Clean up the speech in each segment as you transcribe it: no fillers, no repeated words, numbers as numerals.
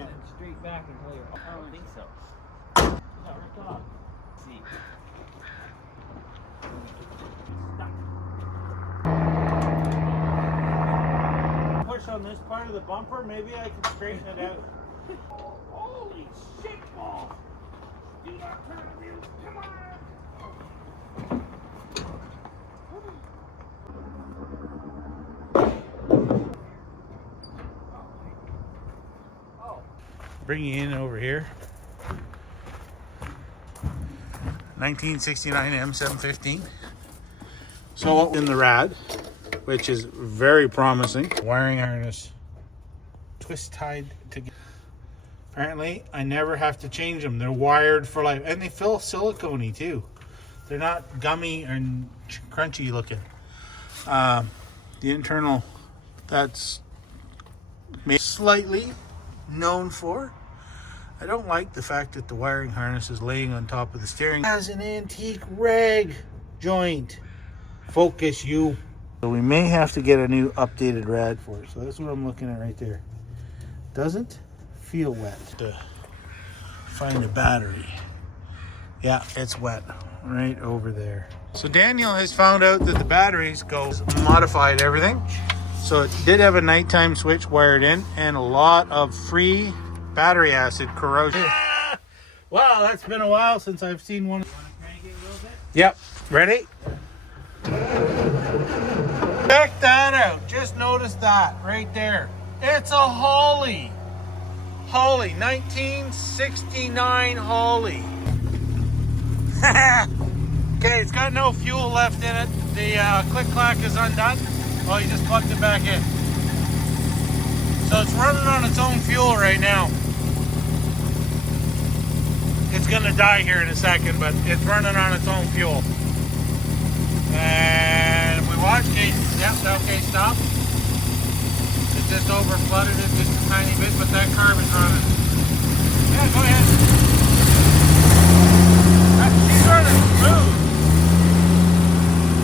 and straight back until you're. I don't think so. No, ripped off. Let's see. Push on this part of the bumper, maybe I can straighten it out. Holy shit ball! Do not turn the wheels, come on! Bring you in over here. 1969 M715. So in the rad, which is very promising. Wiring harness, twist tied together. Apparently, I never have to change them. They're wired for life, and they feel silicone-y too. They're not gummy and crunchy looking. The internal, that's slightly known for. I don't like the fact that the wiring harness is laying on top of the steering. It has an antique rag joint. Focus you. So we may have to get a new updated rad for it. So that's what I'm looking at right there. Doesn't feel wet. To find a battery. Yeah, it's wet right over there. So Daniel has found out that the batteries modified everything. So it did have a nighttime switch wired in and a lot of free battery acid corrosion. Wow, that's been a while since I've seen one. Yep, ready? Check that out. Just notice that right there. It's a Holly. Holly, 1969 Holly. Okay, it's got no fuel left in it. The click-clack is undone. Oh, you just plugged it back in. So it's running on its own fuel right now. It's gonna die here in a second, but it's running on its own fuel. And if we watch, okay, yep, okay, stop. It just over flooded it just a tiny bit, but that carb is running. Yeah, go ahead. She's running smooth.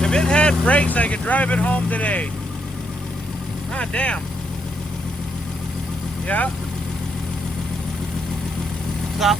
If it had brakes, I could drive it home today. Ah, damn. Yeah. Stop.